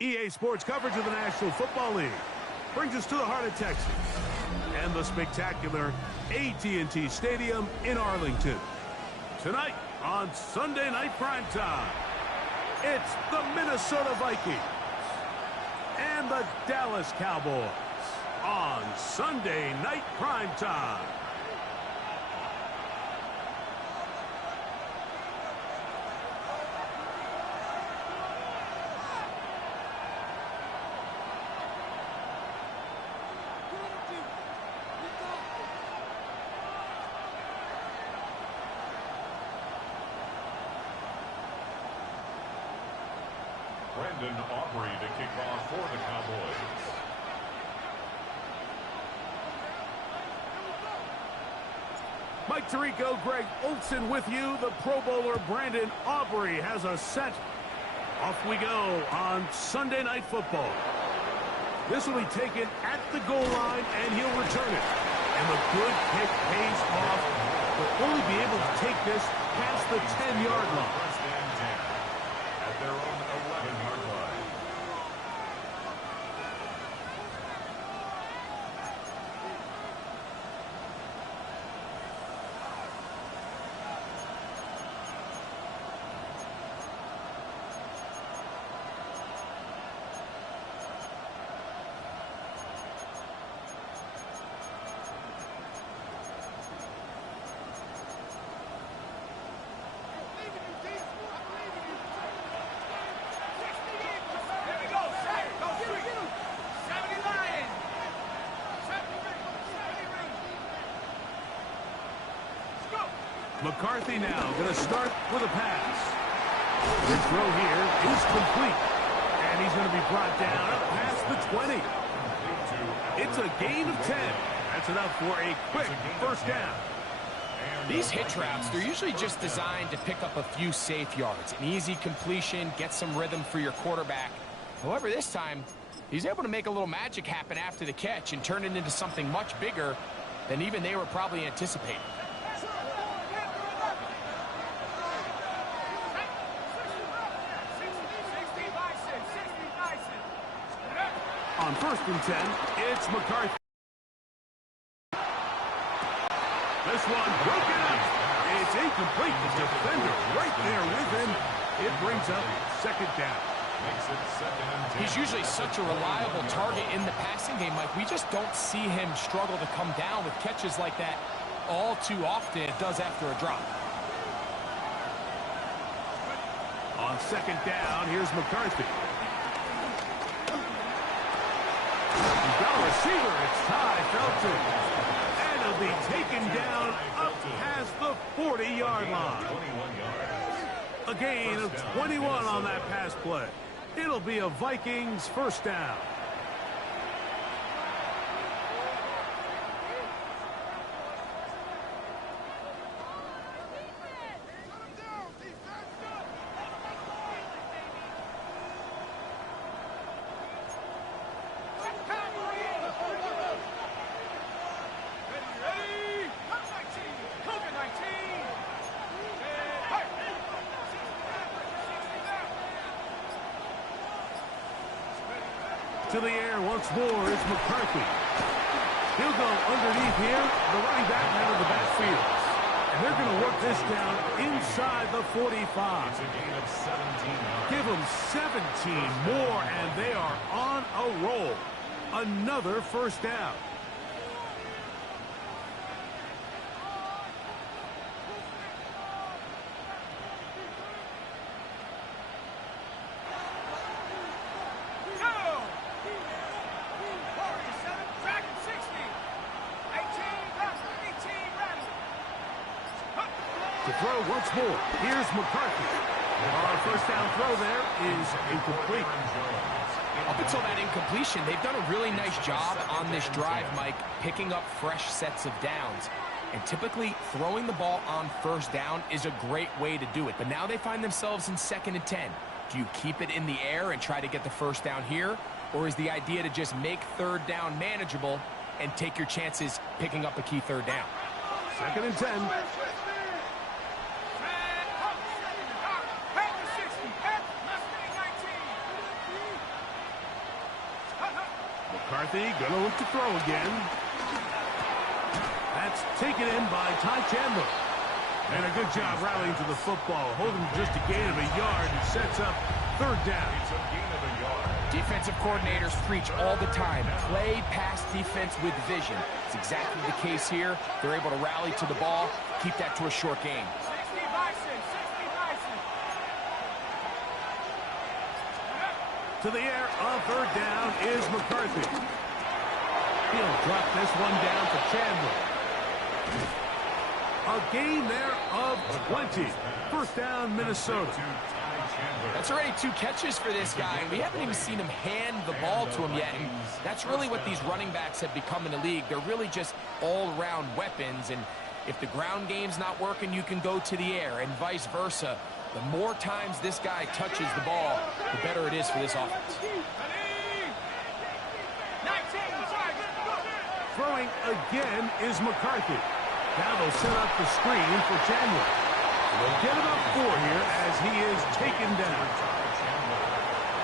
EA Sports coverage of the National Football League brings us to the heart of Texas and the spectacular AT&T Stadium in Arlington. Tonight on Sunday Night Primetime, it's the Minnesota Vikings and the Dallas Cowboys on Sunday Night Primetime. Aubrey to kick off for the Cowboys. Mike Tirico, Greg Olson with you. The Pro Bowler Brandon Aubrey has a set. Off we go on Sunday Night Football. This will be taken at the goal line, and he'll return it. And the good kick pays off. He'll only be able to take this past the 10-yard line. First and 10 at their own 11-yard line. McCarthy now going to start with a pass. The throw here is complete. And he's going to be brought down up past the 20. It's a gain of 10. That's enough for a quick first down. These hitch routes, they're usually just designed to pick up a few safe yards. An easy completion, get some rhythm for your quarterback. However, this time, he's able to make a little magic happen after the catch and turn it into something much bigger than even they were probably anticipating. On first and 10, it's McCarthy. This one broken up. It's incomplete. The defender right there with him. It brings up second down. Makes it second and 10. He's usually such a reliable target in the passing game, Mike. We just don't see him struggle to come down with catches like that all too often. It does after a drop. On second down, here's McCarthy. He's got a receiver. It's Ty Felton. And he'll be taken down up past the 40-yard line. 21 yards. A gain of 21 on that pass play. It'll be a Vikings first down. To the air once more is McCarthy. He'll go underneath here. The running back out of the backfield. And they're going to work this down inside the 45. It's a gain of 17 yards. Give them 17 more, and they are on a roll. Another first down. To throw once more. Here's McCarthy. Our first down throw there is incomplete. Up until that incompletion, they've done a really nice job on this drive, Mike, picking up fresh sets of downs. And typically, throwing the ball on first down is a great way to do it. But now they find themselves in 2nd and 10. Do you keep it in the air and try to get the first down here? Or is the idea to just make third down manageable and take your chances picking up a key third down? 2nd and 10. McCarthy gonna look to throw again. That's taken in by Ty Chandler. And a good job rallying to the football, holding just a gain of a yard and sets up third down. It's a gain of a yard. Defensive coordinators preach all the time, play pass defense with vision. It's exactly the case here. They're able to rally to the ball, keep that to a short game. To the air on third down is McCarthy. He'll drop this one down for Chandler. A gain there of 20. First down, Minnesota. That's already 2 catches for this guy. We haven't even seen him hand the ball to him yet. And that's really what these running backs have become in the league. They're really just all-around weapons. And if the ground game's not working, you can go to the air and vice versa. The more times this guy touches the ball, the better it is for this offense. Throwing again is McCarthy. Now they'll set up the screen for Chandler. They'll get about 4 here as he is taken down.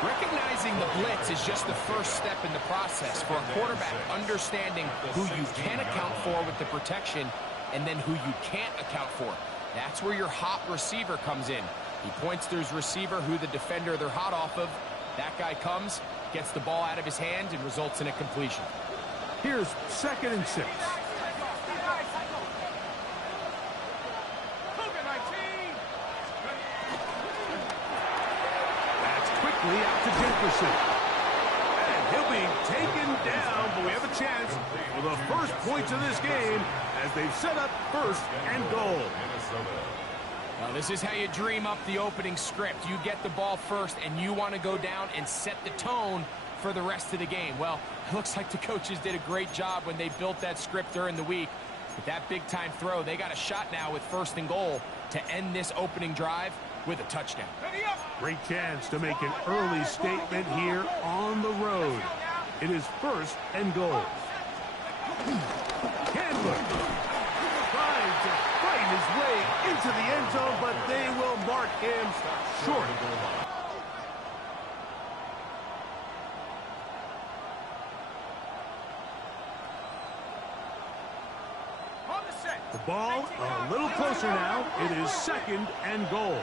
Recognizing the blitz is just the first step in the process for a quarterback, understanding who you can account for with the protection and then who you can't account for. That's where your hot receiver comes in. He points to his receiver, who the defender they're hot off of. That guy comes, gets the ball out of his hand, and results in a completion. Here's 2nd and 6. That's quickly out to Jefferson. And he'll be taken down, but we have a chance for the first points of this game as they've set up 1st and goal. Now, this is how you dream up the opening script. You get the ball first, and you want to go down and set the tone for the rest of the game. Well, it looks like the coaches did a great job when they built that script during the week. With that big-time throw, they got a shot now with 1st and goal to end this opening drive with a touchdown. Great chance to make an early statement here on the road. It is 1st and goal. Chandler trying to fight his way into the end zone, but they will mark him short. The ball a little closer now. It is 2nd and goal.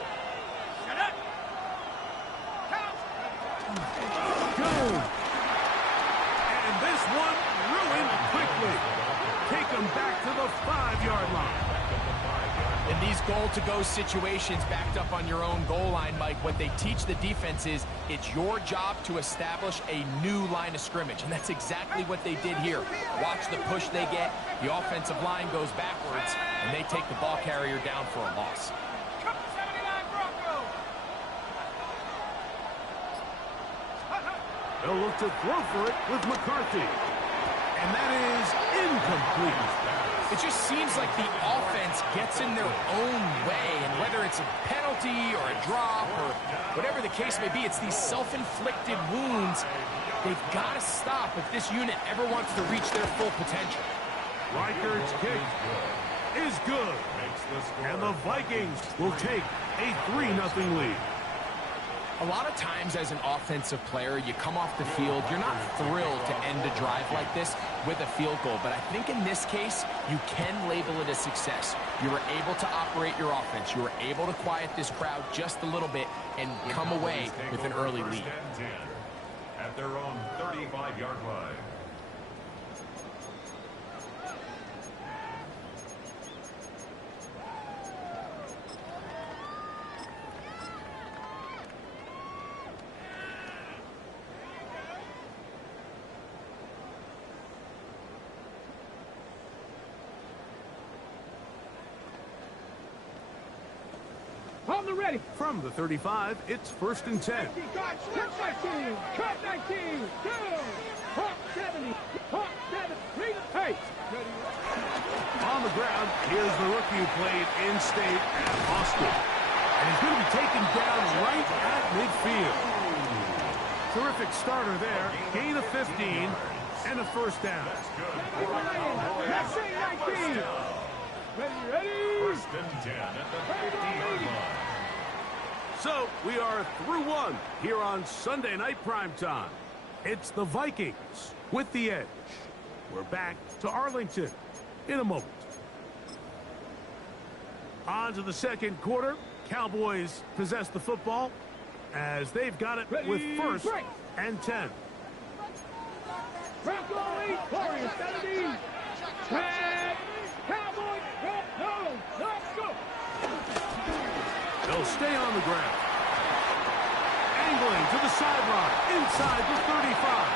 Go! And this one ruined quickly. Take him back to the 5-yard line. In these goal-to-go situations backed up on your own goal line, Mike, what they teach the defense is it's your job to establish a new line of scrimmage, and that's exactly what they did here. Watch the push they get. The offensive line goes backwards, and they take the ball carrier down for a loss. They'll look to throw for it with McCarthy. And that is incomplete. It just seems like the offense gets in their own way, and whether it's a penalty or a drop or whatever the case may be, it's these self-inflicted wounds. They've got to stop if this unit ever wants to reach their full potential. Reichard's kick is good. And the Vikings will take a 3-0 lead. A lot of times as an offensive player, you come off the field, you're not thrilled to end a drive like this with a field goal. But I think in this case, you can label it a success. You were able to operate your offense. You were able to quiet this crowd just a little bit and come away with an early lead. At their own 35-yard line. On the ready. From the 35, it's 1st and 10. Cut 19. Cut 19. Go. Hawk 70. Hawk 7. 3 to pace. On the ground, here's the rookie who played in-state at Austin. And he's going to be taken down right at midfield. Terrific starter there. Gain of 15 and a 1st down. Let's say 19. Ready. 1st and 10 at the 50-yard line. So we are through 1 here on Sunday Night Primetime. It's the Vikings with the edge. We're back to Arlington in a moment. On to the second quarter. Cowboys possess the football as they've got it with first and 10. Cowboys, 70. Tag. Cowboys, let's go. They'll stay on the ground. Angling to the sideline, inside the 35.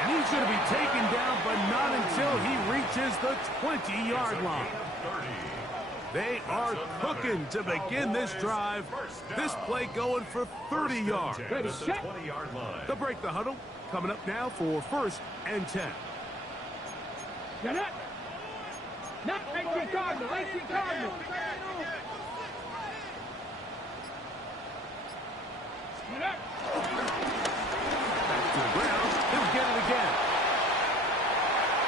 And he's going to be taken down, but not until he reaches the 20-yard line. They are cooking to begin this drive. This play going for 30 yards. They'll break the huddle. Coming up now for first and 10. Get up. Not 18 Cardinal, 18 Cardinal. Get up. Back to the ground. He'll get it again.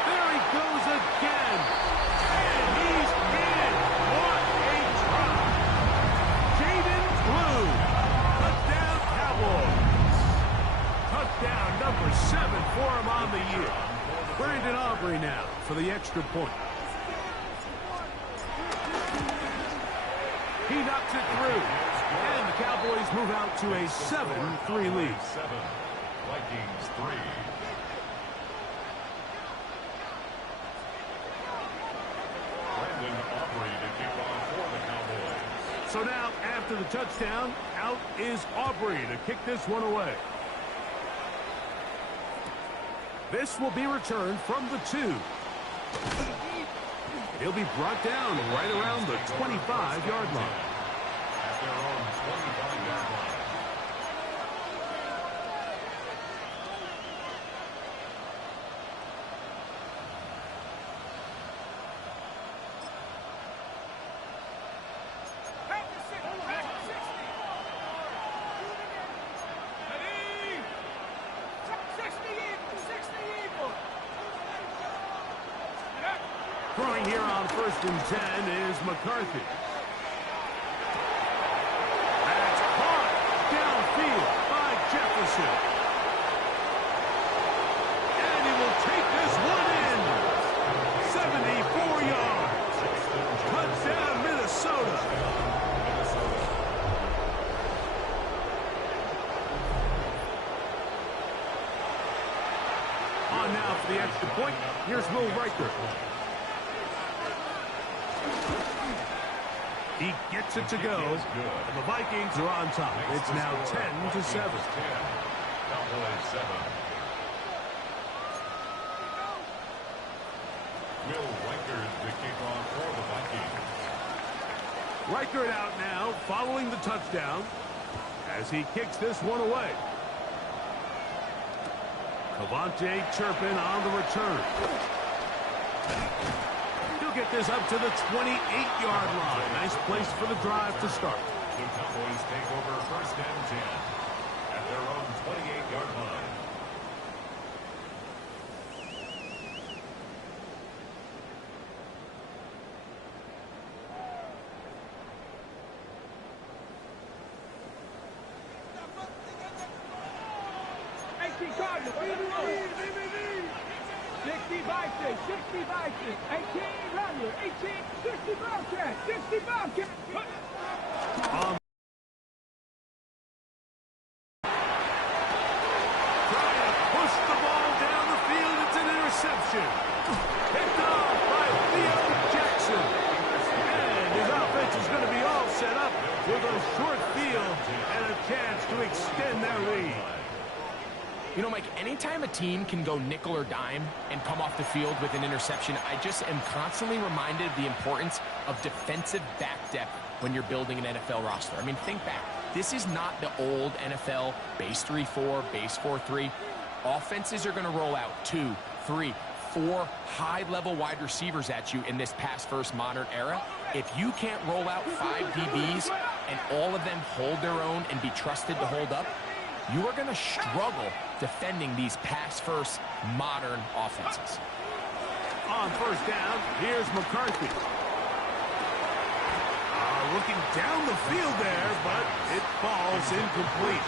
There he goes again. And he's in. What a try. Jaden Blue. Touchdown Cowboys. Touchdown number 7 for him on the year. Brandon Aubrey now for the extra point. He knocks it through. And the Cowboys move out to a 7-3 lead. Vikings 3. Brandon Aubrey to kick off for the Cowboys. So now, after the touchdown, out is Aubrey to kick this one away. This will be returned from the 2. He'll be brought down right around the 25-yard line. At their own 25-yard line. Throwing here on first and 10 is McCarthy. That's caught downfield by Jefferson. And he will take this one in. 74 yards. Touchdown, Minnesota. On now for the extra point. Here's Will Riker. He gets it to go, and the Vikings are on top. It's now 10-7. Cowboys 7. Will Riker to kick off for the Vikings. Riker out now, following the touchdown, as he kicks this one away. Cavante Turpin on the return. Get this up to the 28-yard line. Nice place for the drive to start. The Cowboys take over first and 10 at their own 28-yard line. Cardinal, 60 Vikings, 60 Vikings, 18 Runner, 18, 60 Bobcat, 60 Bobcat. Trying to push the ball down the field. It's an interception. Picked off by Leo Jackson. And his offense is going to be all set up with a short field and a chance to extend their lead. You know, Mike, anytime a team can go nickel or dime and come off the field with an interception, I just am constantly reminded of the importance of defensive back depth when you're building an NFL roster. I mean, think back. This is not the old NFL base 3-4, base 4-3. Offenses are going to roll out 2, 3, 4 high-level wide receivers at you in this pass-first modern era. If you can't roll out 5 DBs and all of them hold their own and be trusted to hold up, you are going to struggle defending these pass-first modern offenses. On first down, here's McCarthy. Looking down the field there, but it falls incomplete.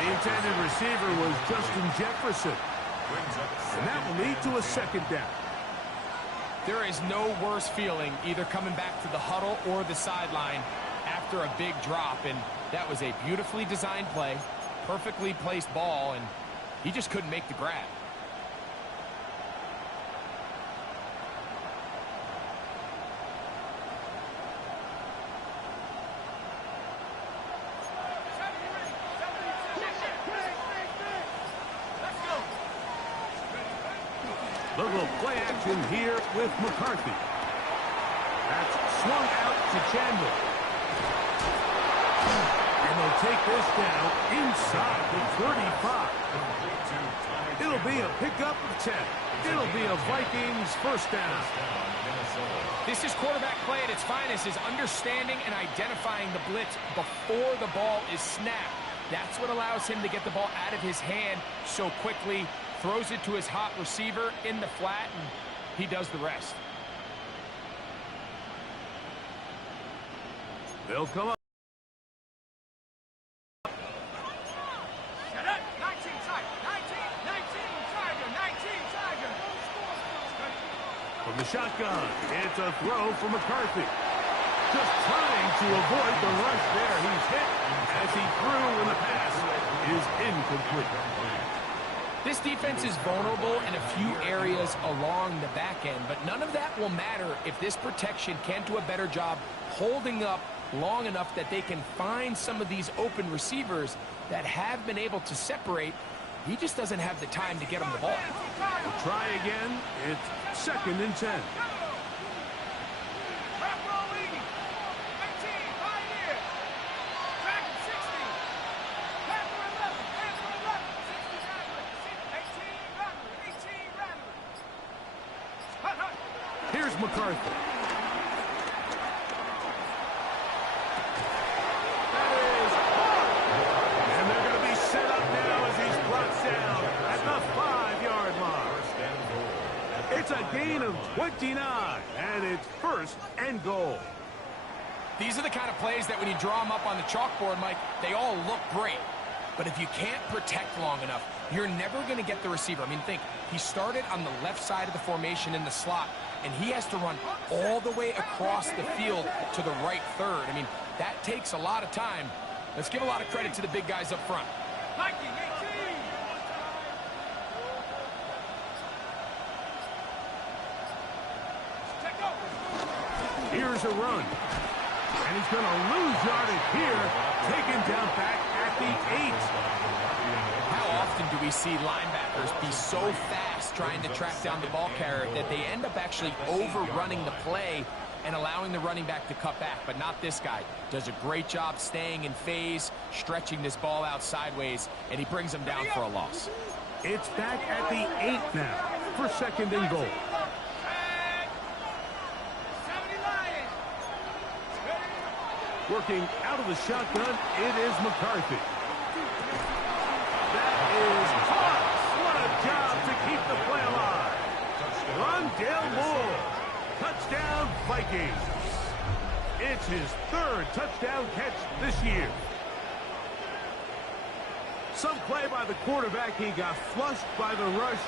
The intended receiver was Justin Jefferson. And that will lead to a second down. There is no worse feeling either coming back to the huddle or the sideline after a big drop. And that was a beautifully designed play, perfectly placed ball, and he just couldn't make the grab. A little play action here with McCarthy. That's swung out to Chandler. And they'll take this down inside the 35. It'll be a pickup of 10. It'll be a Vikings first down. This is quarterback play at its finest, is understanding and identifying the blitz before the ball is snapped. That's what allows him to get the ball out of his hand so quickly, throws it to his hot receiver in the flat, and he does the rest. They'll come up. From the shotgun, it's a throw for McCarthy. Just trying to avoid the rush there. He's hit as he threw when the pass is incomplete. This defense is vulnerable in a few areas along the back end, but none of that will matter if this protection can't do a better job holding up long enough that they can find some of these open receivers that have been able to separate. He just doesn't have the time to get him the ball. We'll try again. It's second and 10. Here's McCarthy. That is hard. And they're going to be set up now as he's brought down at the 5-yard line. It's a gain of 29, and it's first and goal. These are the kind of plays that when you draw them up on the chalkboard, Mike, they all look great. But if you can't protect long enough, you're never going to get the receiver. I mean, think, he started on the left side of the formation in the slot, and he has to run all the way across the field to the right third. I mean, that takes a lot of time. Let's give a lot of credit to the big guys up front. Here's a run. And he's going to lose yardage here, taken down back at the 8. How often do we see linebackers be so fast trying to track down the ball carrier that they end up actually overrunning the play and allowing the running back to cut back? But not this guy. Does a great job staying in phase, stretching this ball out sideways, and he brings him down for a loss. It's back at the 8 now for second and goal. Working out of the shotgun, it is McCarthy. That is caught. What a job to keep the play alive. Rondale Moore. Touchdown, Vikings. It's his third touchdown catch this year. Some play by the quarterback. He got flushed by the rush,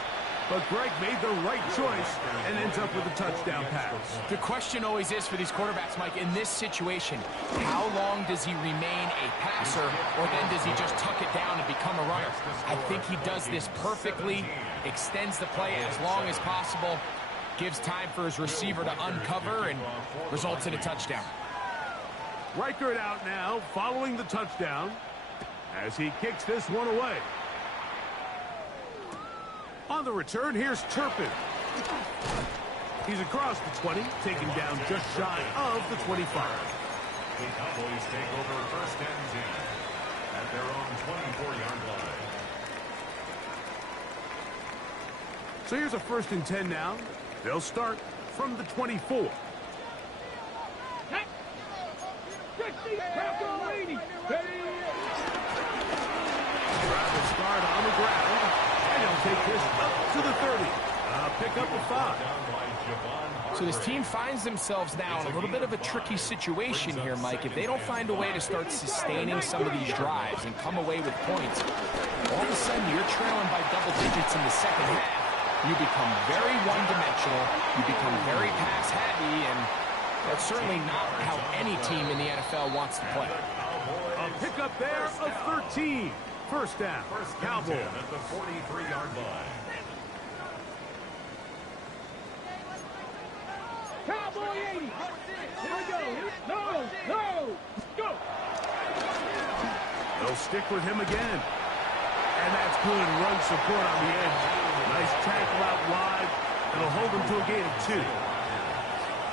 but Greg made the right choice and ends up with a touchdown pass. The question always is for these quarterbacks, Mike, in this situation, how long does he remain a passer, or then does he just tuck it down and become a runner? I think he does this perfectly, extends the play as long as possible, gives time for his receiver to uncover, and results in a touchdown. Reichert out now following the touchdown as he kicks this one away. On the return, here's Turpin. He's across the 20, taken down just shy of the 25. The Cowboys take over first and 10 at their own 24-yard line. So here's a first and 10 now. They'll start from the 24. Travis start on the ground. And he'll take this up to the 30. Pick up a 5. So this team finds themselves now in a little bit of a tricky situation here, Mike. If they don't find a way to start sustaining some of these drives and come away with points, all of a sudden you're trailing by double digits in the second half. You become very one-dimensional. You become very pass-heavy, and that's certainly not how any team in the NFL wants to play. A pickup there of 13. First down, Cowboys. At the 43-yard line. Cowboy 80. Here we go. No. Go. They'll stick with him again. And that's good run support on the edge. Nice tackle out wide. It'll hold them to a gain of 2.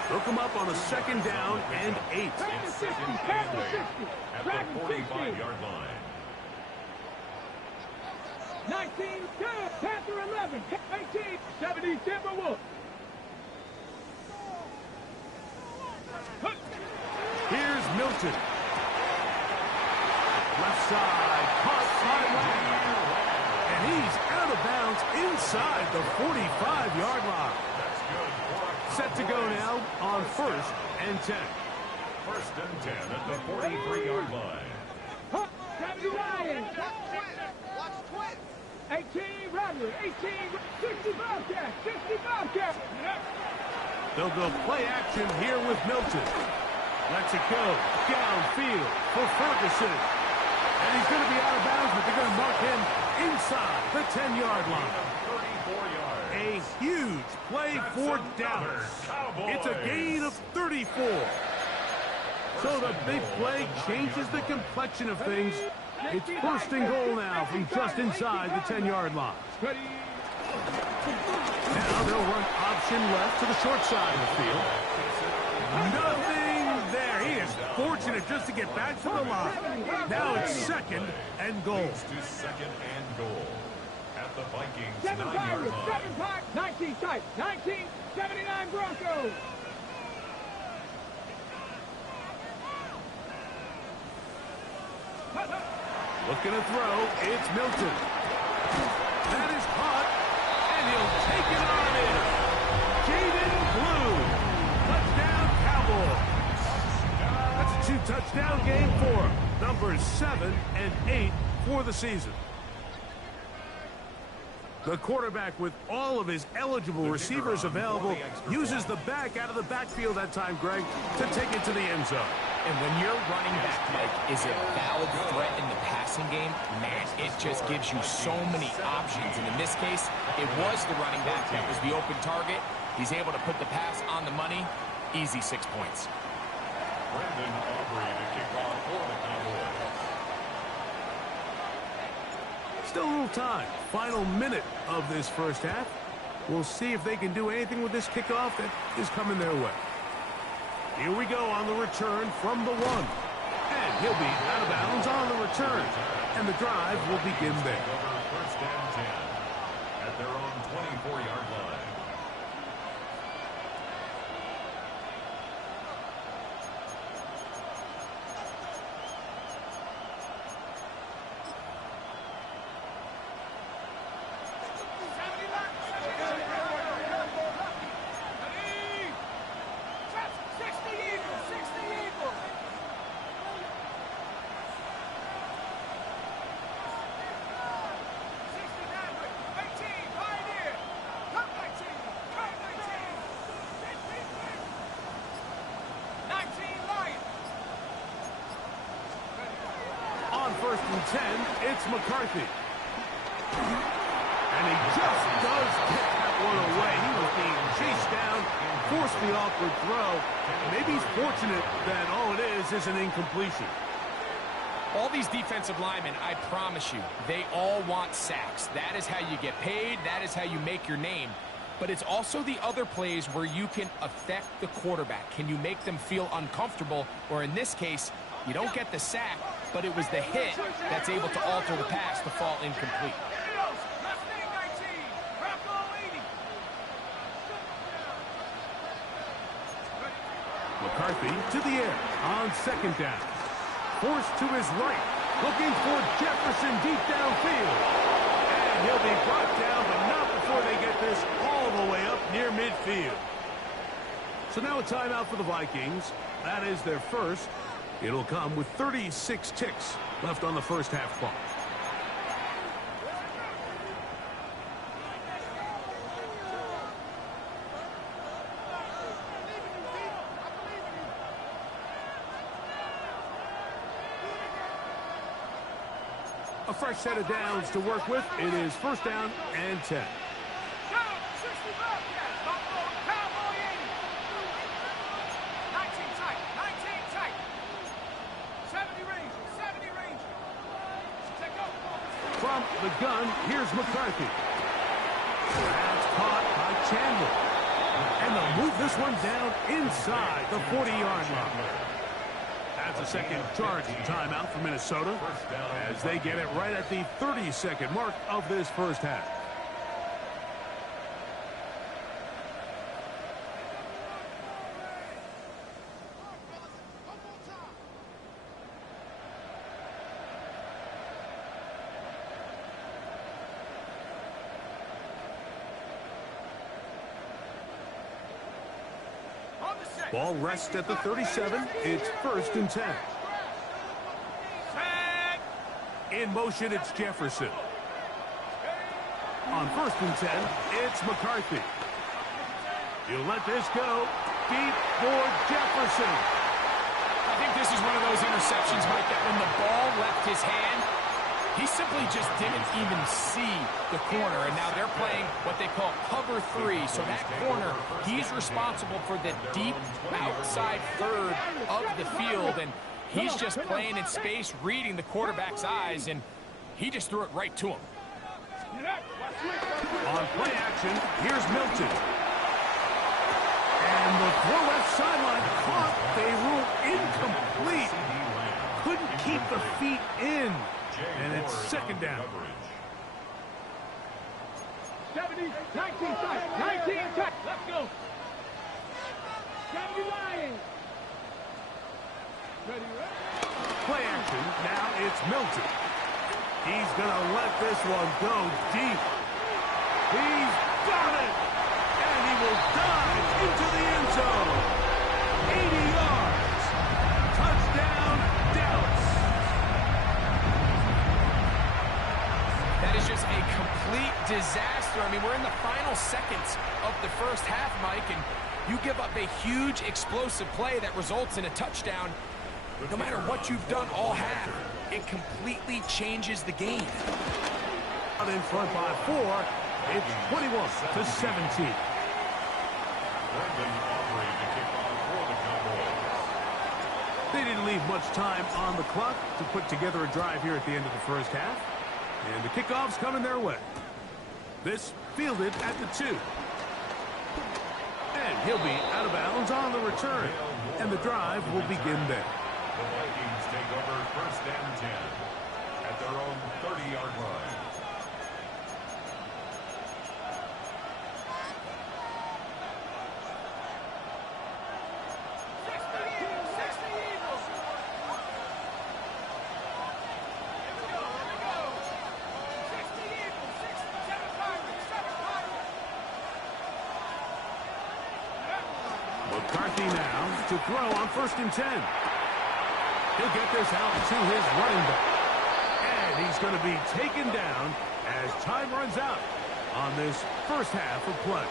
They'll come up on a second down and 8. Back to 60. Back to 60. At Back the to 60. 45-yard line. 19, good. Panther 11. 18, 70, Timberwolves. Here's Milton. Left side, caught by Lamb. And he's out of bounds inside the 45-yard line. Set to go now on 1st and 10. 1st and 10 at the 43-yard line. 70 Lions. 18, Rattler. 18, 65 cap. 65 cap. They'll go play action here with Milton. Lets it go downfield for Ferguson. And he's going to be out of bounds, but they're going to mark him inside the 10-yard line. 34 yards. A huge play for Dallas. It's a gain of 34. So the big play changes the complexion of things. It's 1st and goal now from just inside the 10-yard line. Now they'll run option left to the short side of the field. Nothing there. He is fortunate just to get back to the line. Now it's 2nd and goal. To 2nd and goal. At the Vikings 7 9-yard Pirates. line. 7 Pirates. 19 type. 1979 Broncos. Looking to throw. It's Milton. That is caught. And he'll take it on in. Jaden Blue. Touchdown, Cowboys. That's a 2-touchdown game for him. Numbers 7 and 8 for the season. The quarterback, with all of his eligible receivers available, uses the back out of the backfield that time, Greg, to take it to the end zone. And when your running back, Mike, is a valid threat in the passing game, man, it just gives you so many options. And in this case, it was the running back that was the open target. He's able to put the pass on the money. Easy 6 points. Brendan Aubrey to kick off for the Cowboys. Still a little time. Final minute of this first half. We'll see if they can do anything with this kickoff that is coming their way. Here we go on the return from the 1. And he'll be out of bounds on the return. And the drive will begin there. 1st and 10 at their own 24-yard line. On 1st and 10, it's McCarthy. And he just does get that one away. He was being chased down, forced the awkward throw. Maybe he's fortunate that all it is an incompletion. All these defensive linemen, I promise you, they all want sacks. That is how you get paid. That is how you make your name. But it's also the other plays where you can affect the quarterback. Can you make them feel uncomfortable? Or in this case, you don't get the sack, but it was the hit that's able to alter the pass to fall incomplete. McCarthy to the air on 2nd down. Forced to his right, looking for Jefferson deep downfield. And And he'll be brought down, but not before they get this all the way up near midfield. So now a timeout for the Vikings. That is their first. It'll come with 36 ticks left on the first half clock. A fresh set of downs to work with. It is first down and 10. From the gun, here's McCarthy. That's caught by Chandler. And they'll move this one down inside the 40-yard line. That's a second charge timeout for Minnesota as they get it right at the 30-second mark of this first half. Ball rests at the 37. It's first and 10. In motion, it's Jefferson. On first and 10, it's McCarthy. He'll let this go deep for Jefferson. I think this is one of those interceptions, Mike, that when the ball left his hand, he simply just didn't even see the corner, and now they're playing what they call cover 3. So that corner, he's responsible for the deep outside third of the field, and he's just playing in space, reading the quarterback's eyes, and he just threw it right to him. On play action, here's Milton. And the throw left sideline caught. They rule incomplete. Couldn't keep the feet in. And it's second down. 70, 19 side, 19 attack. Let's go. 70 Lions. Ready, ready. Play action. Now it's Milton. He's going to let this one go deep. He's got it. And he will dive into the end zone. 80 yards. Touchdown, Dallas. That is just a complete disaster. I mean, we're in the final seconds of the first half, Mike, and you give up a huge explosive play that results in a touchdown. No matter what you've done all half, it completely changes the game. Out in front by 4, it's 21-17. They didn't leave much time on the clock to put together a drive here at the end of the first half. And the kickoff's coming their way. This fielded at the 2. And he'll be out of bounds on the return. And the drive will begin there. The Vikings take over first and 10 at their own 30-yard line. McCarthy now to throw on first and 10. He'll get this out to his running back. And he's going to be taken down as time runs out on this first half of play.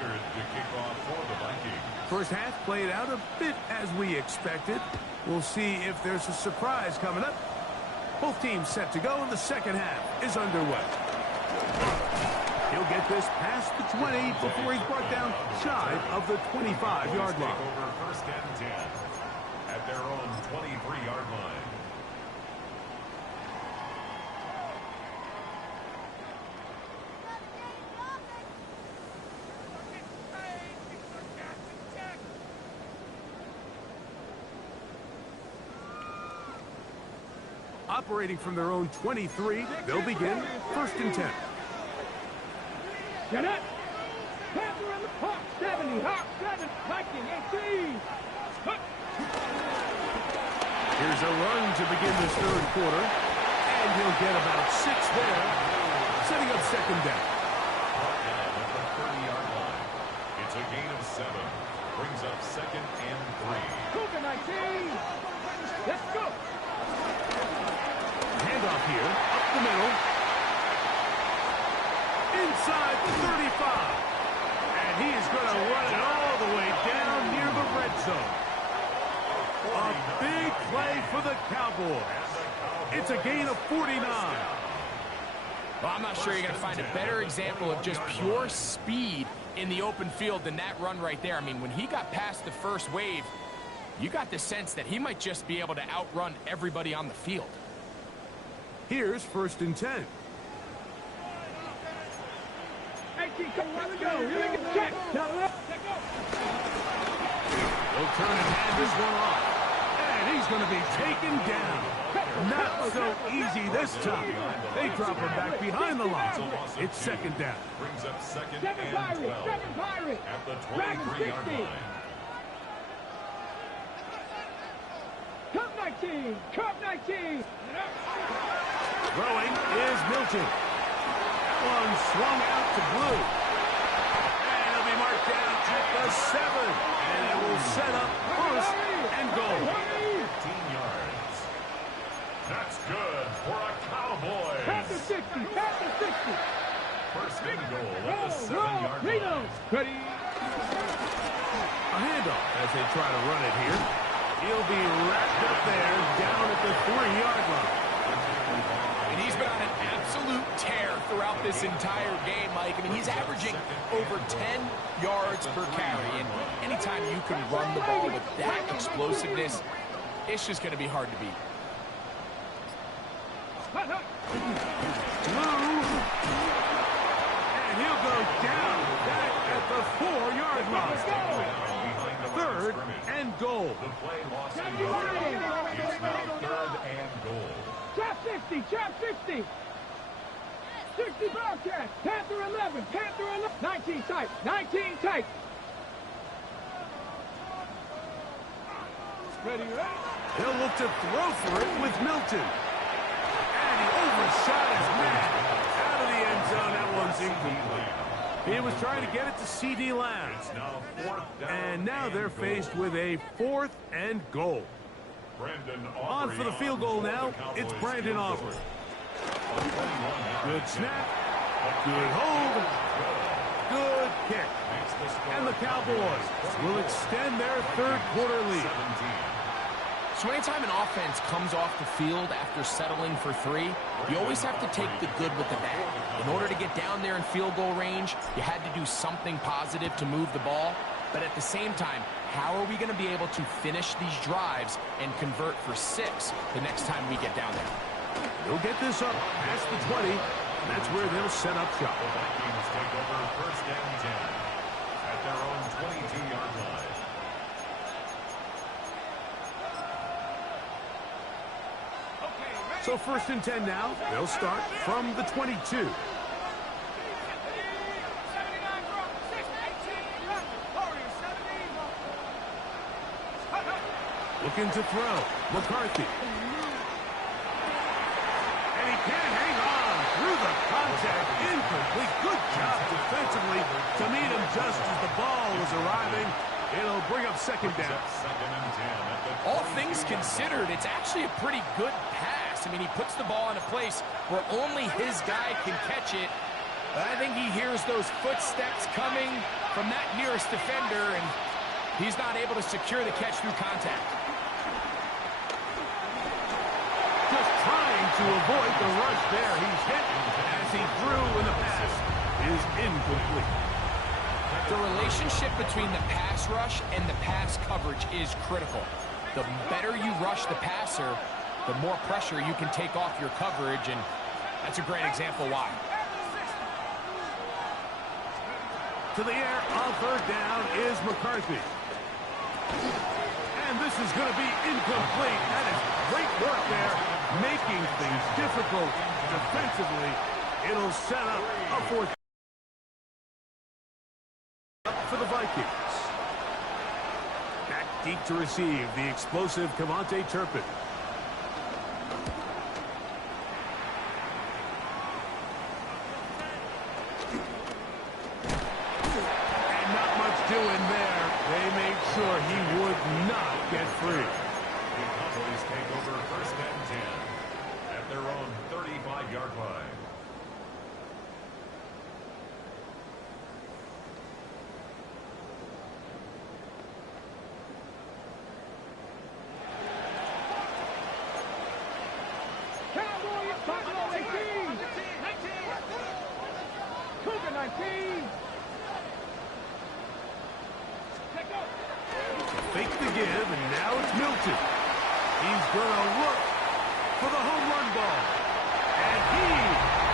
To kick off for the Vikings. First half played out a bit as we expected. We'll see if there's a surprise coming up. Both teams set to go, and the second half is underway. He'll get this past the 20 before he's brought down shy of the 25-yard line. Take over first and 10 at their own 23-yard line. Operating from their own 23, they'll begin first and 10. Get it. Panther and the Hawk 70. Hawk 7. Viking 18. Here's a run to begin this third quarter. And he'll get about 6 there, setting up second down. Down at the 30-yard line. It's a gain of 7. Brings up second and 3. Cougar 19. Let's go. Handoff here, up the middle. Inside the 35. And he is going to run it all the way down near the red zone. A big play for the Cowboys. It's a gain of 49. Well, I'm not sure you're going to find a better example of just pure speed in the open field than that run right there. I mean, when he got past the first wave, you got the sense that he might just be able to outrun everybody on the field. Here's 1st and 10. 18, come on, let's go. Here we go. Check. He'll turn and hand this one off. And he's going to be taken down. Not so easy this time. They drop him back behind the line. It's second down. Brings up second Seven and Pirates. 12. Seven Pirates. At the Dragon 23-yard 60. line. Cup 19. Cup 19. Throwing is Milton. That one swung out to Blue. And he'll be marked down at the 7. And it will set up 1st and goal. 15 yards. That's good for a Cowboys. Panther 60. Panther 60. First and goal at the 7-yard line. Ready. A handoff as they try to run it here. He'll be wrapped up there down at the 3-yard line. And he's been on an absolute tear throughout this entire game, Mike. I mean, he's averaging over 10 yards per carry. And anytime you can run the ball with that explosiveness, it's just going to be hard to beat. Blue. And he'll go down back at the 4-yard line. 3rd and goal. The play lost in yardage. It's now 3rd and goal. Trap 60. Trap 60. 60 Bobcat. Panther 11. Panther 11. 19 tight. 19 tight. Ready, ready. He'll look to throw for it with Milton. And he overshot his man. Out of the end zone. That one's incomplete. He was trying to get it to C.D. Lamb. It's now 4th down. And now they're faced with a 4th and goal. Brandon On for the field goal now. It's Brandon Aubrey. Good snap. Good hold. Good kick. And the Cowboys will extend their 3rd quarter lead. So anytime an offense comes off the field after settling for 3, you always have to take the good with the bad. In order to get down there in field goal range, you had to do something positive to move the ball. But at the same time, how are we going to be able to finish these drives and convert for 6 the next time we get down there? They'll get this up past the 20. And that's where they'll set up shop. The Vikings take over 1st and 10 at their own 22-yard line. So 1st and 10 now. They'll start from the 22. Looking to throw. McCarthy. And he can't hang on through the contact. Incomplete. Good job defensively to meet him just as the ball was arriving. It'll bring up second down. All things considered, it's actually a pretty good pass. I mean, he puts the ball in a place where only his guy can catch it. But I think he hears those footsteps coming from that nearest defender, and he's not able to secure the catch through contact. Just trying to avoid the rush there. He's hit as he threw, and the pass is incomplete. The relationship between the pass rush and the pass coverage is critical. The better you rush the passer, the more pressure you can take off your coverage, and that's a great example why. To the air on 3rd down is McCarthy. And this is going to be incomplete. That is great work there, making things difficult defensively. It'll set up a 4th Vikings. Back deep to receive the explosive Cavante Turpin. And not much doing there. They made sure he would not get free. The Cowboys take over first and 10 at their own 35-yard line. Cowboys, Buffalo 18. Cougar 19. Fake the give, and now it's Milton. He's going to look for the home run ball. And he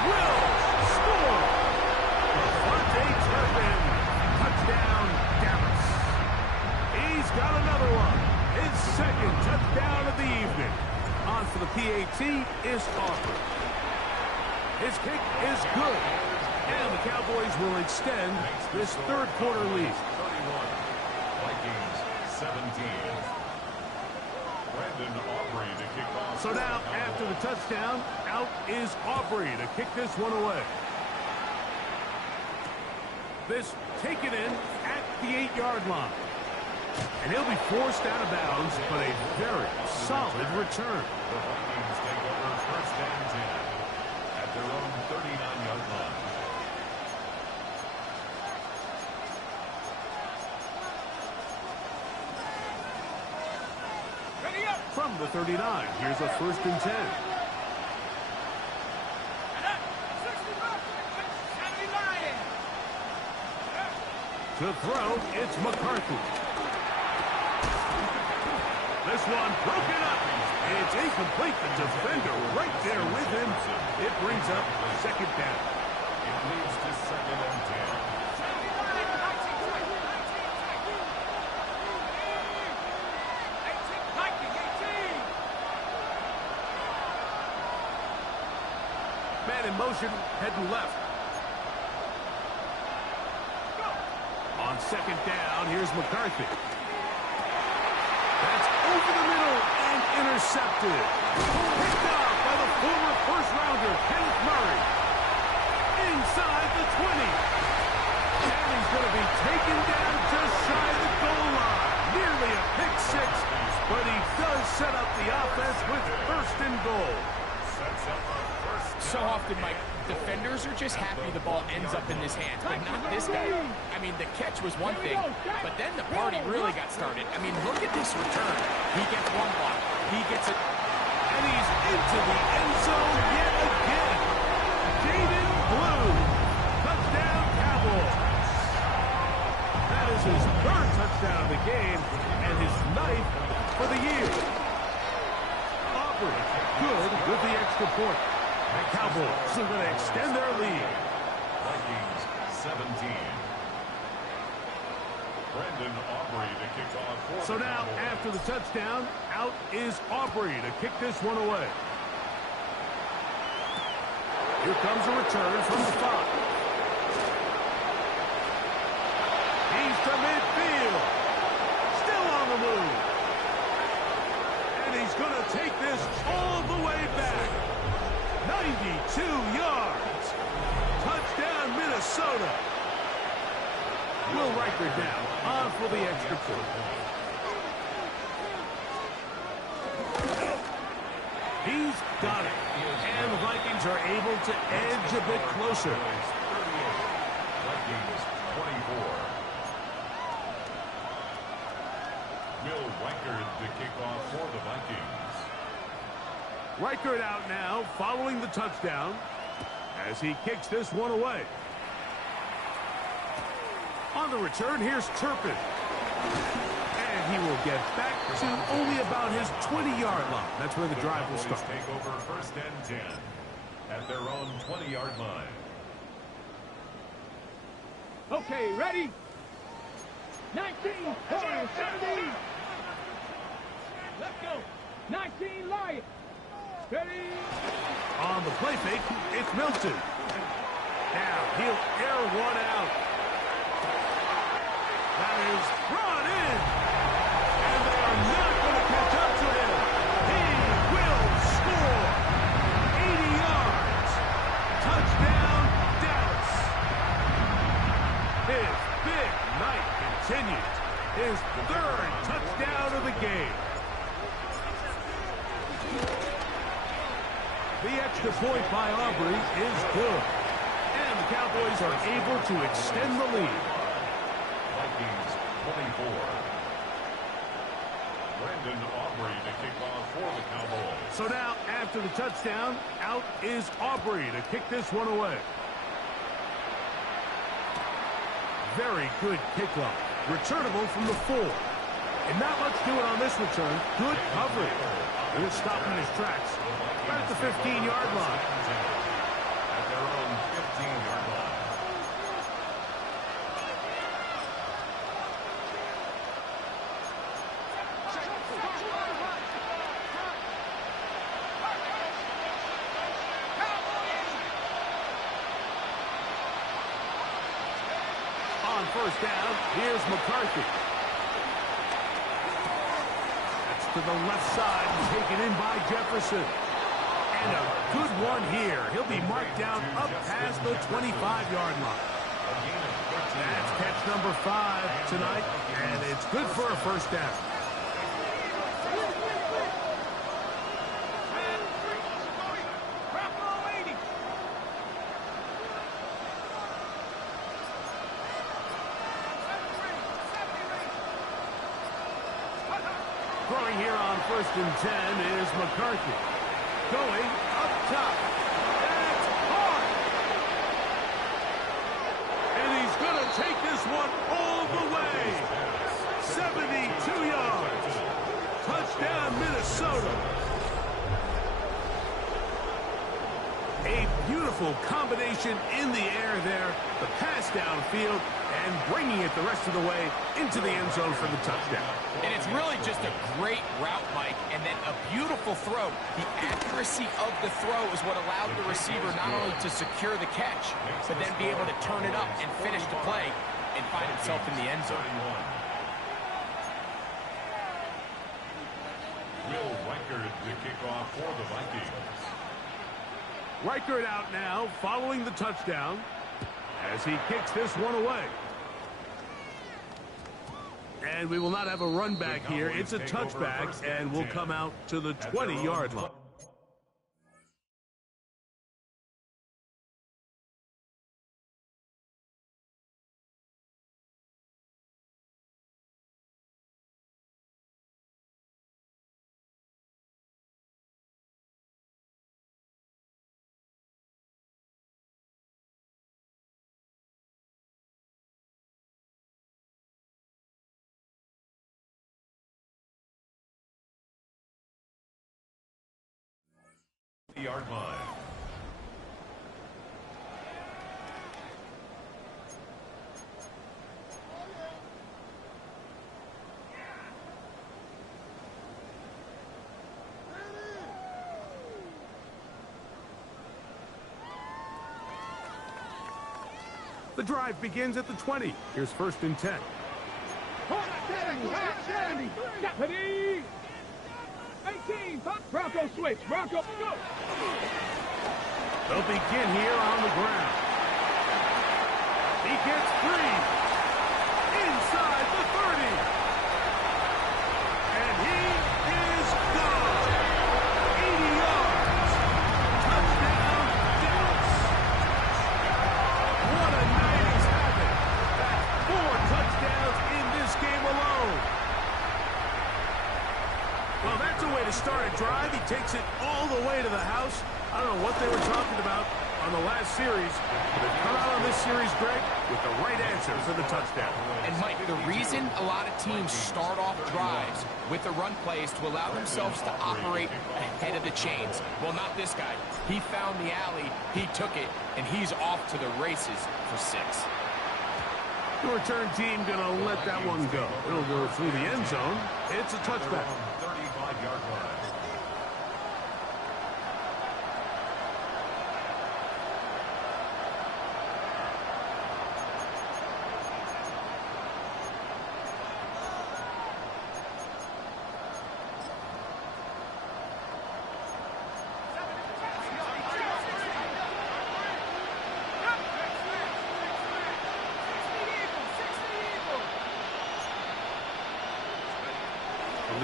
will score. Cavante Turpin. Touchdown, Dallas. He's got another one. His second touchdown of the evening. On for the PAT is Aubrey. His kick is good. And the Cowboys will extend this third quarter lead. 31. Vikings 17. Brandon Aubrey to kick off. So now, after the touchdown, out is Aubrey to kick this one away. This taken in at the 8-yard line. And he'll be forced out of bounds, but a very solid return. The Vikings take over first and 10 at their own 39-yard line. From the 39, here's a first and 10. To throw, it's McCarthy. This one broken up. It's incomplete. The defender right there with him. It brings up second down. It leads to second and 10. Man in motion, heading left. On second down, here's McCarthy. That's over the middle and intercepted. Picked off by the former first-rounder, Kenneth Murray. Inside the 20. And he's going to be taken down just shy of the goal line. Nearly a pick six, but he does set up the offense with first and goal. Sets up a first So often, Mike, defenders are just happy the ball ends up in his hands, but not this guy. I mean, the catch was one thing, but then the party really got started. I mean, look at this return. He gets one block. He gets it. And he's into the end zone yet again. Jaden Blue. Touchdown, Cowboys. That is his third touchdown of the game and his ninth for the year. Aubrey, good with the extra point. The Cowboys are going to extend their lead. Vikings 17. Brandon Aubrey to kick off for So the now, Cowboys. after the touchdown, out is Aubrey to kick this one away. Here comes a return from the 5. He's to midfield. Still on the move. And he's going to take this all the way back. 92 yards. Touchdown, Minnesota. Will Riker down on for the extra point. He's got it. And the Vikings are able to edge a bit closer. 38. Vikings 24. Will Riker to kick off for the Vikings. Reichert out now following the touchdown as he kicks this one away. On the return, here's Turpin. And he will get back to only about his 20-yard line. That's where the drive will Cowboys start. take over first and 10 at their own 20-yard line. Okay, ready? 19, 20, 17. Let's go. 19, Lions. Ready? On the play fake, it's Milton. Now he'll air one out. That is brought in. And they are not going to catch up to him. He will score. 80 yards. Touchdown, Dallas. His big night continues. His third touchdown of the game. The extra point by Aubrey is good. And the Cowboys are able to extend the lead. Vikings 24. Brandon Aubrey to kick off for the Cowboys. So now, after the touchdown, out is Aubrey to kick this one away. Very good kickoff. Returnable from the 4. And not much doing on this return. Good coverage. He'll stop in his tracks right at the 15-yard line. At their own 15-yard line. On first down, here's McCarthy. That's to the left side, taken in by Jefferson. And a good one here. He'll be marked down up past the 25-yard line. That's catch number 5 tonight, and it's good for a first down. Throwing here on first and 10 is McCarthy. Going up top. That's hard. And he's going to take this one all the way. 72 yards. Touchdown, Minnesota. A beautiful combination in the air there. The pass downfield and bringing it the rest of the way into the end zone for the touchdown. And it's really just a great route, Mike, and then a beautiful throw. The accuracy of the throw is what allowed the receiver not only to secure the catch, but then be able to turn it up and finish the play and find himself in the end zone. Will Reichard to kick off for the Vikings. Reichard out now following the touchdown as he kicks this one away. And we will not have a run back here. It's a touchback, and we'll come out to the 20-yard line. Yard line. The drive begins at the 20. Here's first and 10. Ready? 18, Bronco switch, Bronco, go! They'll begin here on the ground. He gets free. Inside the 30. And he is gone. 80 yards. Touchdown, Dallas. What a night he's having. That's 4 touchdowns in this game alone. Well, that's a way to start a drive. He takes it all the way to the house. I don't know what they were talking about on the last series, but they've come out on this series, Greg, with the right answer for the touchdown. And, Mike, the reason a lot of teams start off drives with the run plays to allow themselves to operate ahead of the chains. Well, not this guy. He found the alley, he took it, and he's off to the races for 6. The return team going to let that one go. It'll go through the end zone. It's a touchback. 35-yard line.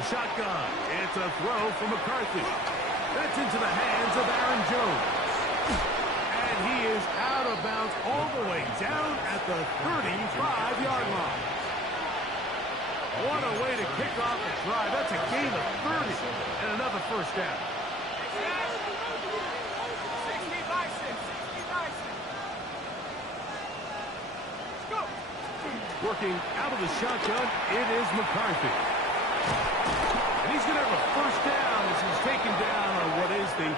the shotgun. It's a throw from McCarthy. That's into the hands of Aaron Jones. And he is out of bounds all the way down at the 35-yard line. What a way to kick off the drive. That's a gain of 30 and another first down. Working out of the shotgun, it is McCarthy. And he's going to have a first down as he's taken down on what is the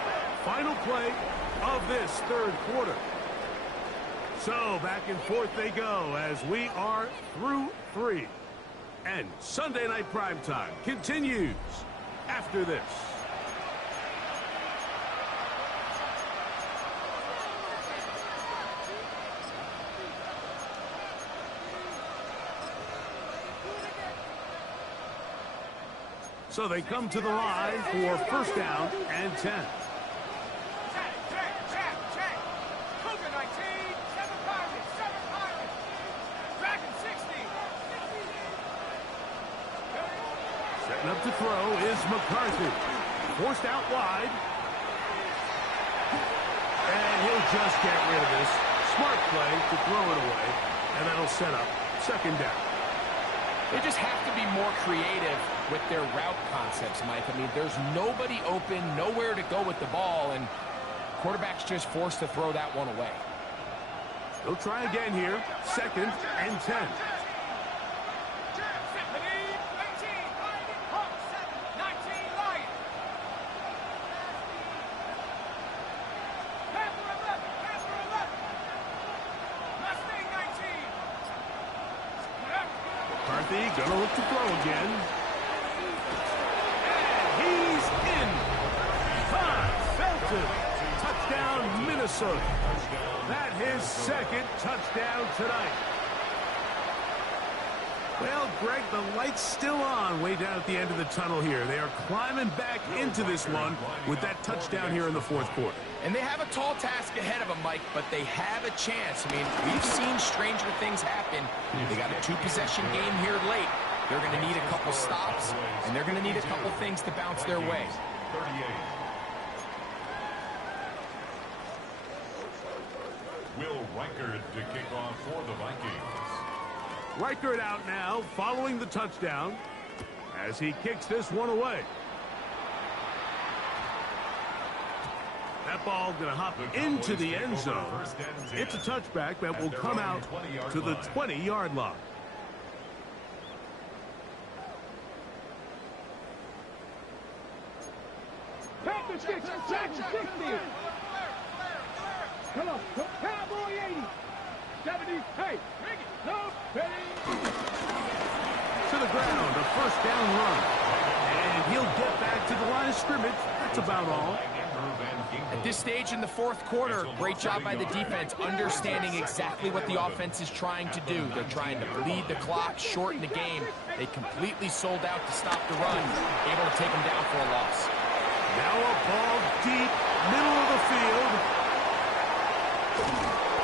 final play of this third quarter. So back and forth they go as we are through 3. And Sunday Night Primetime continues after this. So they come to the line for first down and 10. Setting up to throw is McCarthy. Forced out wide. And he'll just get rid of this. Smart play to throw it away. And that'll set up second down. They just have to be more creative with their route concepts, Mike. I mean, there's nobody open, nowhere to go with the ball, and quarterback's just forced to throw that one away. They'll try again here. Second and 10. Gonna look to throw again. And he's in. Felton. Touchdown, Minnesota. That his second touchdown tonight. Well, Greg, the light's still on way down at the end of the tunnel here. They are climbing back into this one with that touchdown here in the fourth quarter. And they have a tall task ahead of them, Mike, but they have a chance. I mean, we've seen stranger things happen. They got a 2-possession game here late. They're going to need a couple stops, and they're going to need a couple things to bounce their way. 38. Will Reichard to kick off for the Vikings. Reichard out now following the touchdown as he kicks this one away. That ball going to hop into the end zone. It's a touchback that will come out to the 20-yard line. Panther 6, Jackson 60. Come on, Cowboy 80. 70, hey, no, to the ground, a first down run. And he'll get back to the line of scrimmage. That's about all. At this stage in the fourth quarter, great job by the defense understanding exactly what the offense is trying to do. They're trying to bleed the clock, shorten the game. They completely sold out to stop the run, able to take them down for a loss. Now a ball deep, middle of the field.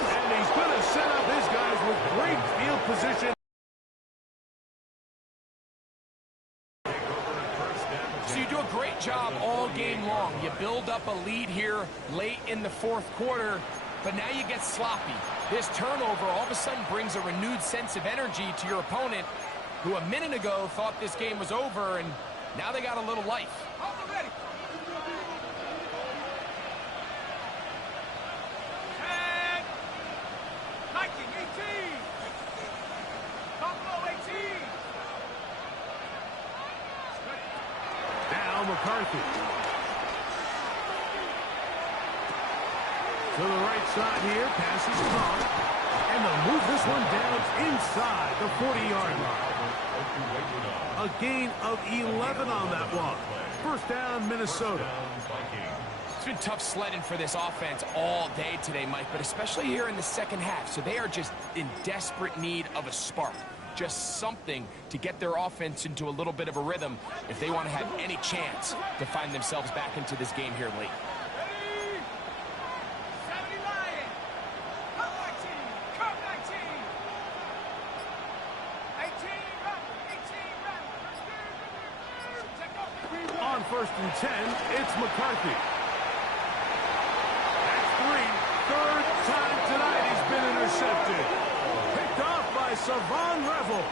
And he's going to set up his guys with great field position. So you do a great job all game long. You build up a lead here late in the fourth quarter, but now you get sloppy. This turnover all of a sudden brings a renewed sense of energy to your opponent, who a minute ago thought this game was over, and now they got a little life. McCarthy. To the right side here, passes caught. And they'll move this one down inside the 40-yard line. A gain of 11 on that one. First down, Minnesota. It's been tough sledding for this offense all day today, Mike, but especially here in the second half. So they are just in desperate need of a spark. Just something to get their offense into a little bit of a rhythm if they want to have any chance to find themselves back into this game here late. first and 10, it's McCarthy. That's 3. Third time tonight he's been intercepted. Picked off by Savon Revel.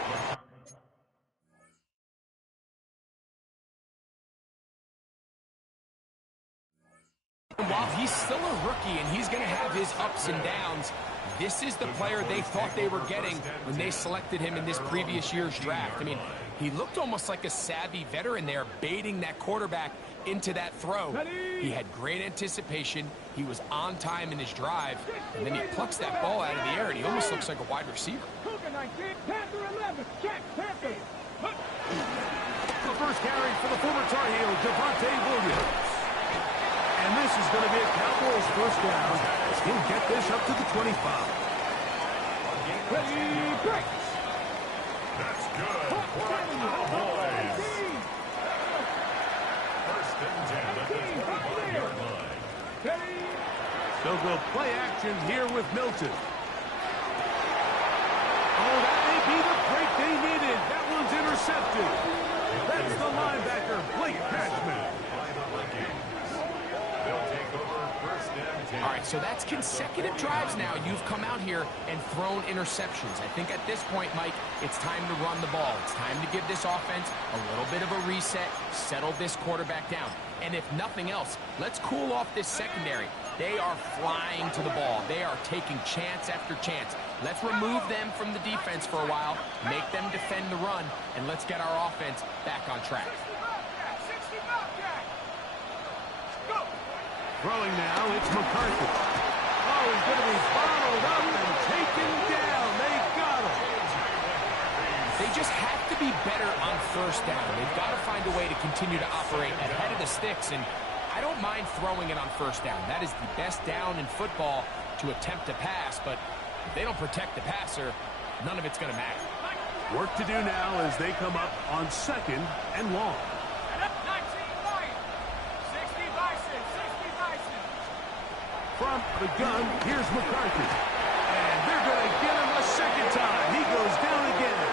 While he's still a rookie and he's going to have his ups and downs, this is the player they thought they were getting when they selected him in this previous year's draft. I mean, he looked almost like a savvy veteran there, baiting that quarterback into that throw. He had great anticipation. He was on time in his drive, and then he plucks that ball out of the air, and he almost looks like a wide receiver. The first carry for the former Tar Heel, Devontae Williams. And this is going to be a Cowboys first down. He'll get this up to the 25. Ready, break. That's good for Cowboys. First and 10 at the 25-yard line. They'll go play action here with Milton. Oh, that may be the break they needed. That one's intercepted. That's the linebacker, Blake Cashman. By the Vikings. They'll take over first and 10. All right, so that's consecutive drives now. You've come out here and thrown interceptions. I think at this point, Mike, it's time to run the ball. It's time to give this offense a little bit of a reset, settle this quarterback down. And if nothing else, let's cool off this secondary. They are flying to the ball. They are taking chance after chance. Let's remove them from the defense for a while, make them defend the run, and let's get our offense back on track. Throwing now, it's McCarthy. Oh, he's going to be bottled up and taken down. They got him. They just have to be better on first down. They've got to find a way to continue to operate ahead of the sticks, and I don't mind throwing it on first down. That is the best down in football to attempt to pass, but if they don't protect the passer, none of it's going to matter. Work to do now as they come up on second and long. From the gun, here's McCarthy. And they're going to get him a second time. He goes down again.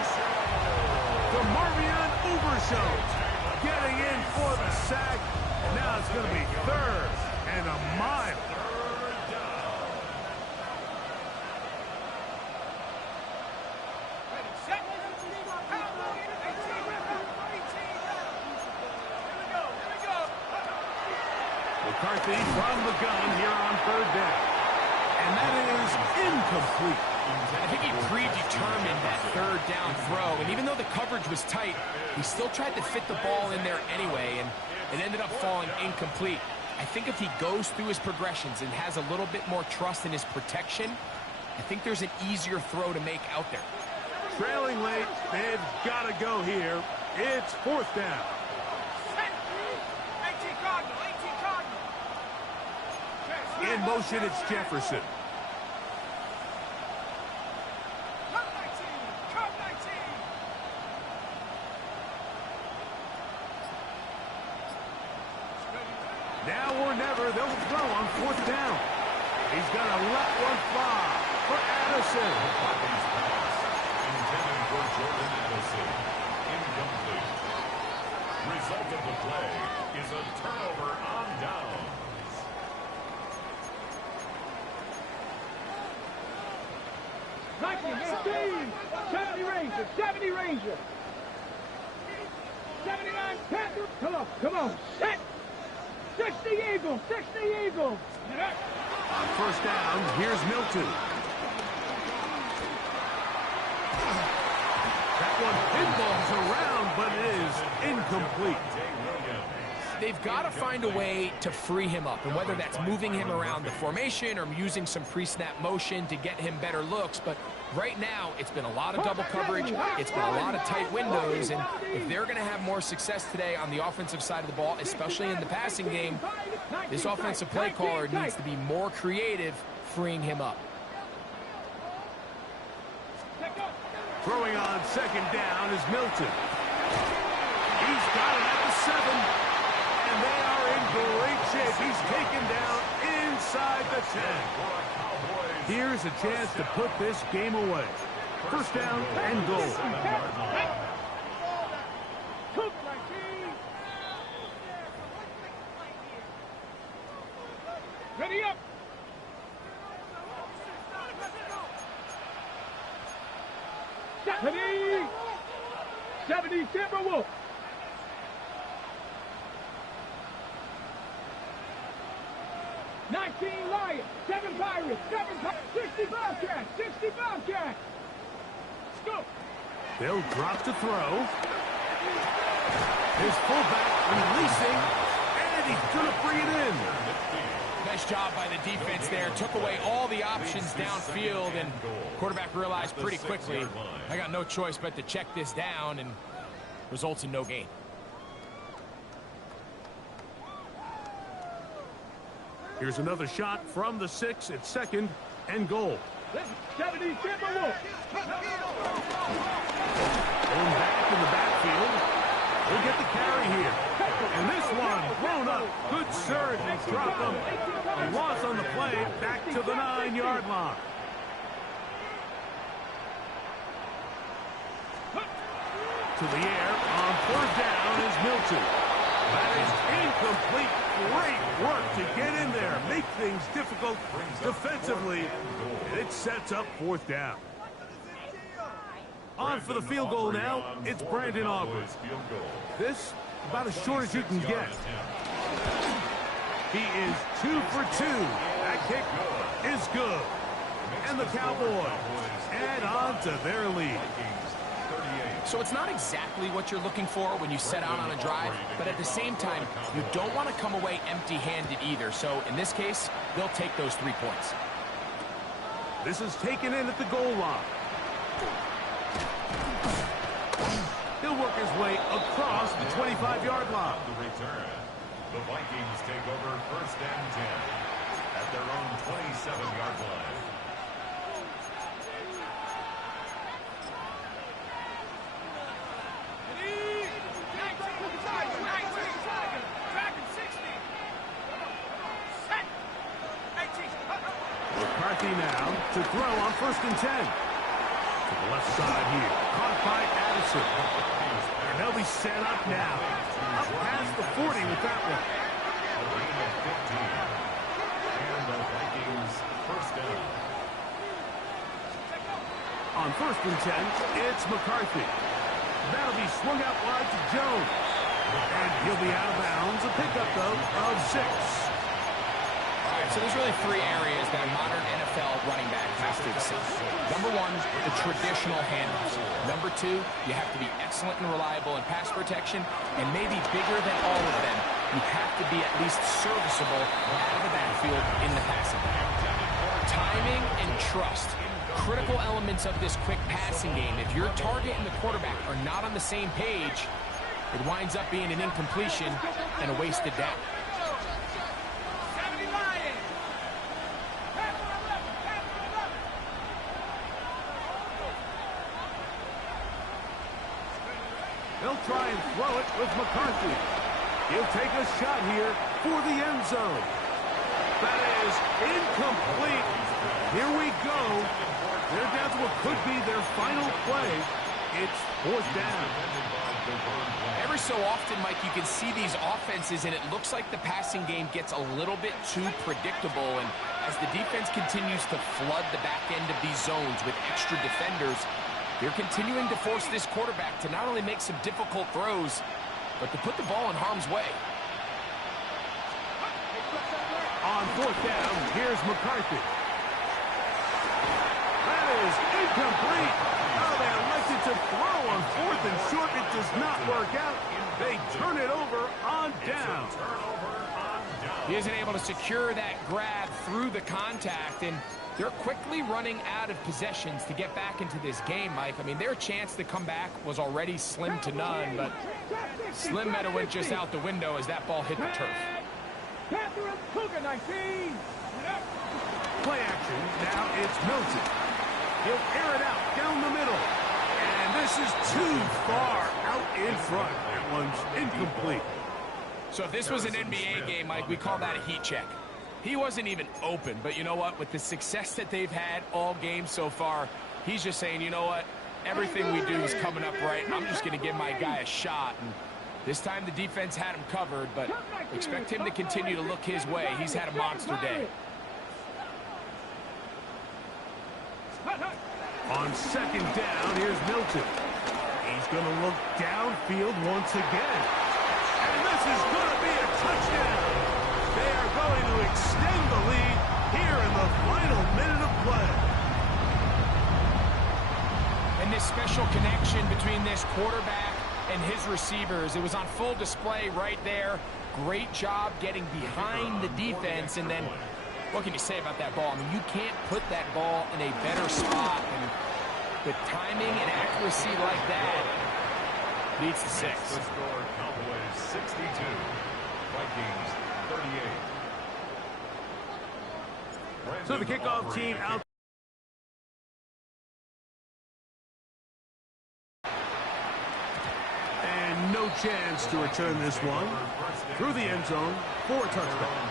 DeMarvion Overshown getting in for the sack. And now it's going to be third and a mile. McCarthy from the gun here on third down. And that is incomplete. I think he predetermined that third down throw, and even though the coverage was tight, he still tried to fit the ball in there anyway, and it ended up falling incomplete. I think if he goes through his progressions and has a little bit more trust in his protection, I think there's an easier throw to make out there. Trailing late, they've got to go here. It's fourth down. In motion, it's Jefferson. Now or never, they'll throw on fourth down. He's going to let one fly for Addison. Vikings pass intended for Jordan Addison. Incomplete. Result of the play is a turnover on down. Vikings, 70 Ranger, 70 Ranger. 79 Panther. Come on, set. 60 Eagle, 60 Eagle. On first down, here's Milton. That one pinballs around, but it is incomplete. They've got to find a way to free him up, and whether that's moving him around the formation or using some pre-snap motion to get him better looks, but right now it's been a lot of double coverage, it's been a lot of tight windows, and if they're going to have more success today on the offensive side of the ball, especially in the passing game, this offensive play caller needs to be more creative freeing him up. Throwing on second down is Milton. He's got it at the 7. And they are in great shape. He's taken down inside the 10. Here's a chance to put this game away. First down and goal. Ready up. Ready. 70 Timberwolf. 19 Lions, 7 Pirates, 60 Bobcats, 60 Bobcats. Let's go. They'll drop to throw. His fullback releasing, and he's going to bring it in. Nice job by the defense there. Took away all the options downfield, and quarterback realized pretty quickly, I got no choice but to check this down, and results in no gain. Here's another shot from the 6 at 2nd and goal. 70 Timberwolf. Going back in the backfield. He'll get the carry here. And this one blown up. Good surge. Drop him. A loss on the play. Back to the 9-yard line. To the air on 3rd down is Milton. That is incomplete. Great work to get in there. Make things difficult defensively. And it sets up 4th down. On for the field goal now. It's Brandon Aubrey. This about as short as you can get. He is 2 for 2. That kick is good. And the Cowboys add on to their lead. So it's not exactly what you're looking for when you set out on a drive, but at the same time, you don't want to come away empty-handed either. So in this case, they'll take those 3 points. This is taken in at the goal line. He'll work his way across the 25-yard line. The return. The Vikings take over 1st and 10 at their own 27-yard line. McCarthy now to throw on 1st and 10. To the left side here. Caught by Addison. And they'll be set up now. Up past the 40 with that one. A gain of 15. And the Vikings 1st down. On 1st and 10, it's McCarthy. That'll be swung out wide to Jones. And he'll be out of bounds. A pickup, though, of 6. So there's really 3 areas that a modern NFL running back has to excel. Number 1, the traditional handoffs. Number 2, you have to be excellent and reliable in pass protection. And maybe bigger than all of them, you have to be at least serviceable out of the backfield in the passing game. Timing and trust, critical elements of this quick passing game. If your target and the quarterback are not on the same page, it winds up being an incompletion and a wasted down. They'll try and throw it with McCarthy. He'll take a shot here for the end zone. That is incomplete. Here we go. They're down to what could be their final play. It's 4th down. Every so often, Mike, you can see these offenses, and it looks like the passing game gets a little bit too predictable. And as the defense continues to flood the back end of these zones with extra defenders, they're continuing to force this quarterback to not only make some difficult throws, but to put the ball in harm's way. On 4th down, here's McCarthy. That is incomplete. Oh, they elected to throw on 4th and short. It does not work out. They turn it over on down. He isn't able to secure that grab through the contact, and they're quickly running out of possessions to get back into this game, Mike. I mean, their chance to come back was already slim to none, but slim metal went just out the window as that ball hit the turf. Play action. Now it's Milton. He'll air it out down the middle. And this is too far out in front. That one's incomplete. So if this was an NBA game, Mike, we call that a heat check. He wasn't even open, but you know what? With the success that they've had all game so far, he's just saying, you know what? Everything we do is coming up right. I'm just going to give my guy a shot. And This time the defense had him covered, but expect him to continue to look his way. He's had a monster day. On second down, here's Milton. He's going to look downfield once again. And this is going to be a touchdown. They are going to extend the lead here in the final minute of play. And this special connection between this quarterback and his receivers, it was on full display right there. Great job getting behind the defense, and then what can you say about that ball? I mean, you can't put that ball in a better spot, and with timing and accuracy like that, leads to 6. The score, Cowboys 62, Vikings 38. So the kickoff team out. And no chance to return this one through the end zone for a touchdown.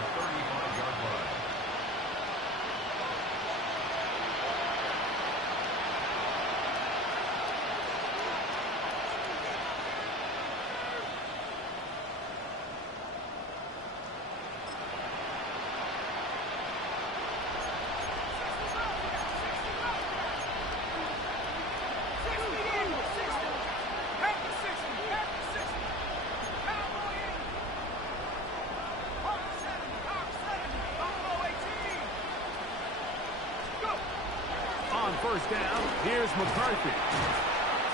First down, here's McCarthy.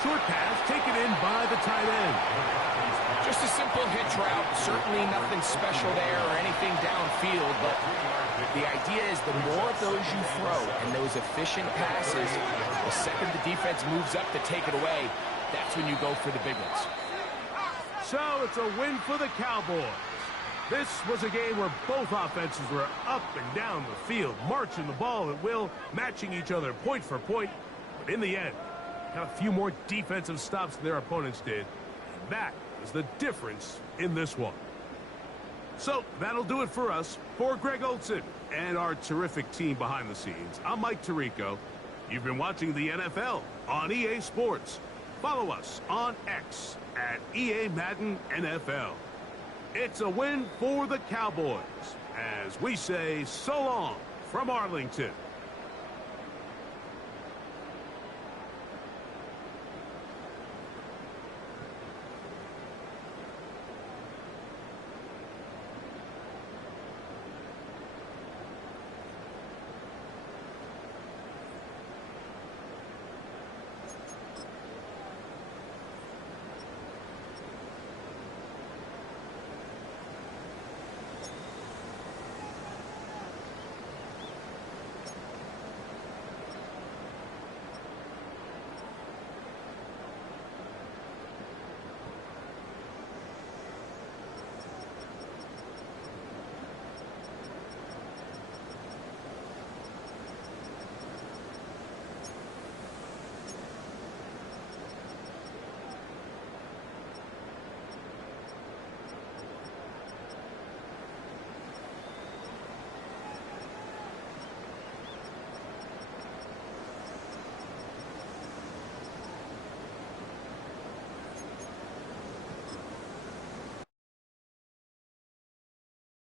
Short pass taken in by the tight end. Just a simple hitch route. Certainly nothing special there or anything downfield, but the idea is the more of those you throw and those efficient passes, the second the defense moves up to take it away, that's when you go for the big ones. So it's a win for the Cowboys. This was a game where both offenses were up and down the field, marching the ball at will, matching each other point for point. But in the end, got a few more defensive stops than their opponents did. And that is the difference in this one. So that'll do it for us. For Greg Olson and our terrific team behind the scenes, I'm Mike Tirico. You've been watching the NFL on EA Sports. Follow us on X at EA Madden NFL. It's a win for the Cowboys, as we say so long from Arlington.